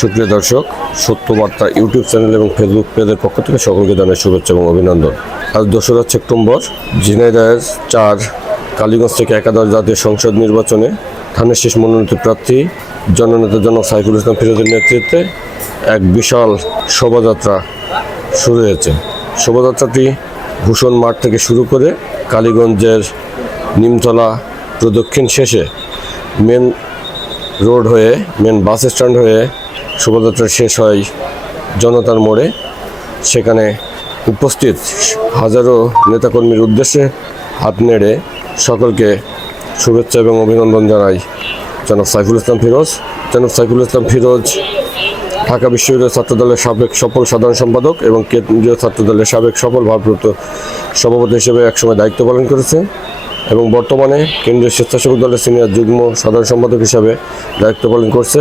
সুপ্রিয় দর্শক, Satyabarta YouTube channel এবং ফেসবুক পেজের পক্ষ থেকে সকলকে জানাই শুভেচ্ছা এবং অভিনন্দন। আজ দোসরা সেপ্টেম্বর, ঝিনাইদহের চার, কালীগঞ্জ থেকে একাদশ জাতীয় সংসদ নির্বাচনে ধানের শেষ মনোনীত প্রার্থী, জননেতা জনক সাইফুল ইসলাম ফিরোজের নেতৃত্বে এক বিশাল শোভাযাত্রা শুরু হয়েছে। শোভাযাত্রাটি ভূষণ মাঠ থেকে শুরু করে কালীগঞ্জের নিমতলা প্রদক্ষিণ শেষে মেন রোড হয়ে মেন বাস স্ট্যান্ড হয়ে শোভাযাত্রা শেষ হয় জনতার মোড়ে। সেখানে উপস্থিত হাজারো নেতাকর্মীর উদ্দেশ্যে হাত নেড়ে সকলকে শুভেচ্ছা এবং অভিনন্দন জানাই। জনাব সাইফুল ইসলাম ফিরোজ। জনাব সাইফুল ইসলাম ফিরোজ, ঢাকা বিশ্ববিদ্যালয় ছাত্রদলের সাবেক সফল সাধারণ সম্পাদক এবং কেন্দ্রীয় ছাত্রদলের সাবেক সফল ভারপ্রাপ্ত সভাপতি হিসেবে একসময় দায়িত্ব পালন করেছে এবং বর্তমানে কেন্দ্রীয় স্বেচ্ছাসেবক দলের সিনিয়র যুগ্ম সাধারণ সম্পাদক হিসাবে দায়িত্ব পালন করছে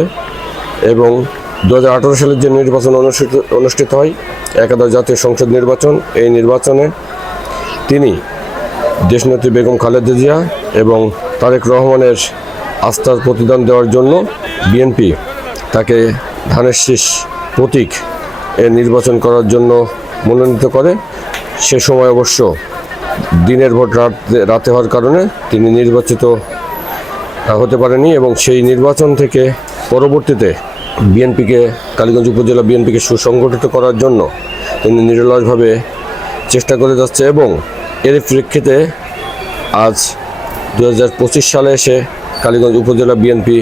এবং দু হাজার আঠেরো সালের যে নির্বাচন অনুষ্ঠিত অনুষ্ঠিত হয়, একাদশ জাতীয় সংসদ নির্বাচন, এই নির্বাচনে তিনি দেশনেত্রী বেগম খালেদা জিয়া এবং তারেক রহমানের আস্থার প্রতিদান দেওয়ার জন্য বিএনপি তাকে ধানের শীষ প্রতীক এ নির্বাচন করার জন্য মনোনীত করে। সে সময় অবশ্য দিনের ভোট রাত, রাতে হওয়ার কারণে তিনি নির্বাচিত হতে পারেনি এবং সেই নির্বাচন থেকে পরবর্তীতে বিএনপিকে, কালীগঞ্জ উপজেলা বিএনপিকে সুসংগঠিত করার জন্য তিনি নিরলসভাবে চেষ্টা করে যাচ্ছে এবং এর প্রেক্ষিতে আজ দুহাজার পঁচিশ সালে এসে কালীগঞ্জ উপজেলা বিএনপি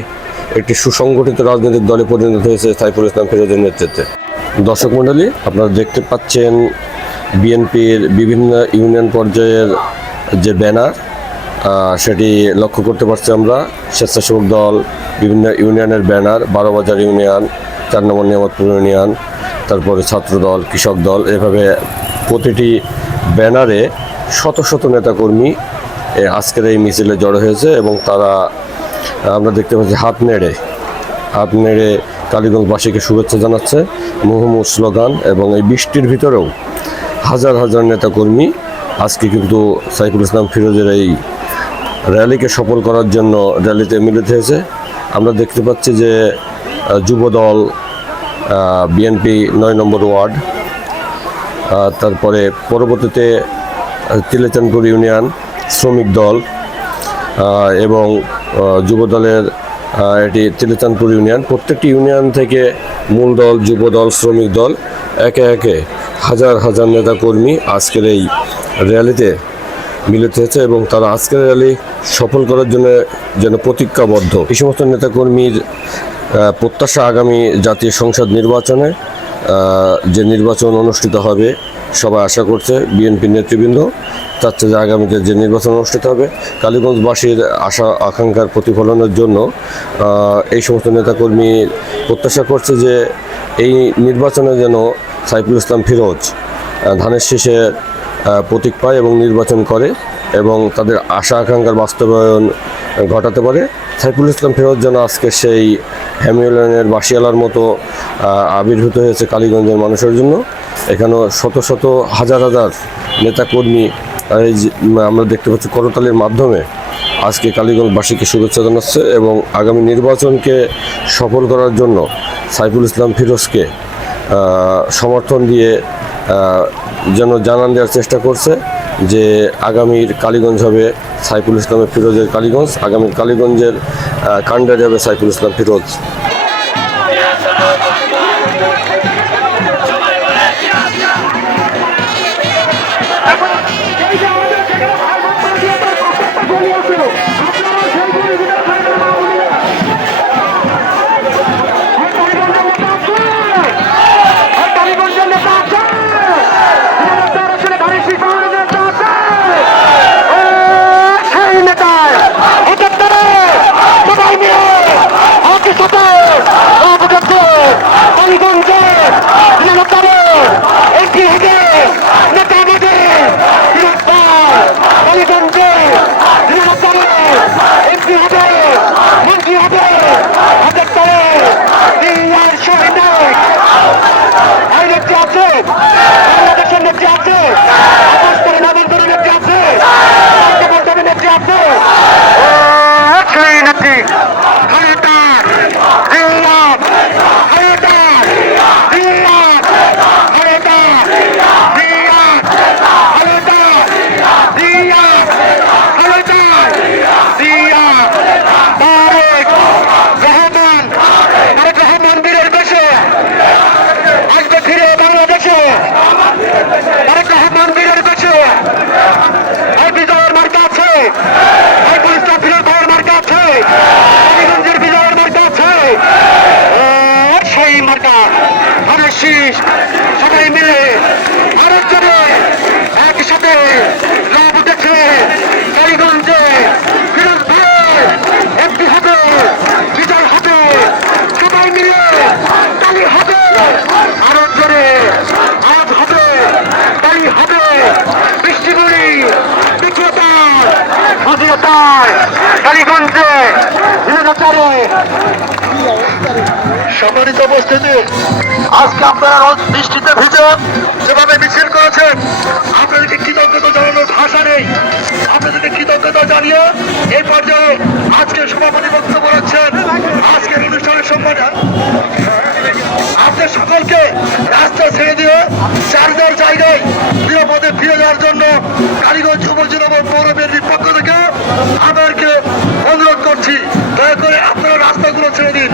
একটি সুসংগঠিত রাজনৈতিক দলে পরিণত হয়েছে সাইফুল ইসলাম ফিরোজের নেতৃত্বে। দর্শক মণ্ডলী, আপনারা দেখতে পাচ্ছেন বিএনপির বিভিন্ন ইউনিয়ন পর্যায়ের যে ব্যানার সেটি লক্ষ্য করতে পারছি আমরা। স্বেচ্ছাসেবক দল, বিভিন্ন ইউনিয়নের ব্যানার, বারোবাজার ইউনিয়ন, চার নম্বর নিয়ামতপুর ইউনিয়ন, তারপরে ছাত্র দল, কৃষক দল, এভাবে প্রতিটি ব্যানারে শত শত নেতাকর্মী আজকের এই মিছিলে জড়ো হয়েছে এবং তারা, আমরা দেখতে পাচ্ছি হাত নেড়ে হাত নেড়ে কালীগঞ্জবাসীকে শুভেচ্ছা জানাচ্ছে। মুহুমুদ স্লোগান এবং এই বৃষ্টির ভিতরেও হাজার হাজার নেতাকর্মী আজকে কিন্তু সাইফুল ইসলাম ফিরোজের এই র্যালিকে সফল করার জন্য র্যালিতে মিলিত হয়েছে। আমরা দেখতে পাচ্ছি যে যুবদল বিএনপি নয় নম্বর ওয়ার্ড তারপরে পরবর্তীতে তিলেচানপুর ইউনিয়ন শ্রমিক দল এবং যুবদলের এটি তিলেচানপুর ইউনিয়ন। প্রত্যেকটি ইউনিয়ন থেকে মূল দল, যুবদল, শ্রমিক দল একে একে হাজার হাজার নেতাকর্মী আজকের এই র্যালিতে মিলিত হয়েছে এবং তারা আজকের র্যালি সফল করার জন্য যেন প্রতিজ্ঞাবদ্ধ। এই সমস্ত নেতাকর্মীর প্রত্যাশা আগামী জাতীয় সংসদ নির্বাচনে যে নির্বাচন অনুষ্ঠিত হবে, সবাই আশা করছে বিএনপি নেতৃবৃন্দ তার চেয়ে আগামীতে যে নির্বাচন অনুষ্ঠিত হবে। কালীগঞ্জবাসীর আশা, আকাঙ্ক্ষার প্রতিফলনের জন্য এই সমস্ত নেতাকর্মী প্রত্যাশা করছে যে এই নির্বাচনে যেন সাইফুল ইসলাম ফিরোজ ধানের শীষে প্রতীক পায় এবং নির্বাচন করে এবং তাদের আশা আকাঙ্ক্ষার বাস্তবায়ন ঘটাতে পারে। সাইফুল ইসলাম ফিরোজ যেন আজকে সেই হ্যামিউলনের বাসিয়ালার মতো আবির্ভূত হয়েছে কালীগঞ্জের মানুষের জন্য। এখানেও শত শত হাজার হাজার নেতাকর্মী এই আমরা দেখতে পাচ্ছি করতালির মাধ্যমে আজকে কালীগঞ্জবাসীকে শুভেচ্ছা জানাচ্ছে এবং আগামী নির্বাচনকে সফল করার জন্য সাইফুল ইসলাম ফিরোজকে সমর্থন দিয়ে যেন জানান দেওয়ার চেষ্টা করছে যে আগামীর কালীগঞ্জ হবে সাইফুল ইসলামের ফিরোজের কালীগঞ্জ আগামীর কালীগঞ্জের আহ, কাণ্ডারি হবে সাইফুল ইসলাম ফিরোজ। সম্মানিত উপস্থিতি। আজকে আপনারা রোজ বৃষ্টিতে ভিজে যেভাবে মিছিল করেছেন আপনাদেরকে কৃতজ্ঞতা জানানোর ভাষা নেই। আপনাদেরকে কৃতজ্ঞতা জানিয়ে এই পর্যায়ে আজকে সভাপতি বক্তব্য রাখছেন। আজকের অনুষ্ঠানের সম্মানে আপনাদের সকলকে রাস্তা ছেড়ে দিয়ে যার জায়গায় নিরাপদে ফিরে যাওয়ার জন্য কালীগঞ্জ উপজেলা এবং পৌর বিএনপির পক্ষ থেকে আপনাদেরকে অনুরোধ করছি দয়া করে আপনারা রাস্তাগুলো ছেড়ে দিন।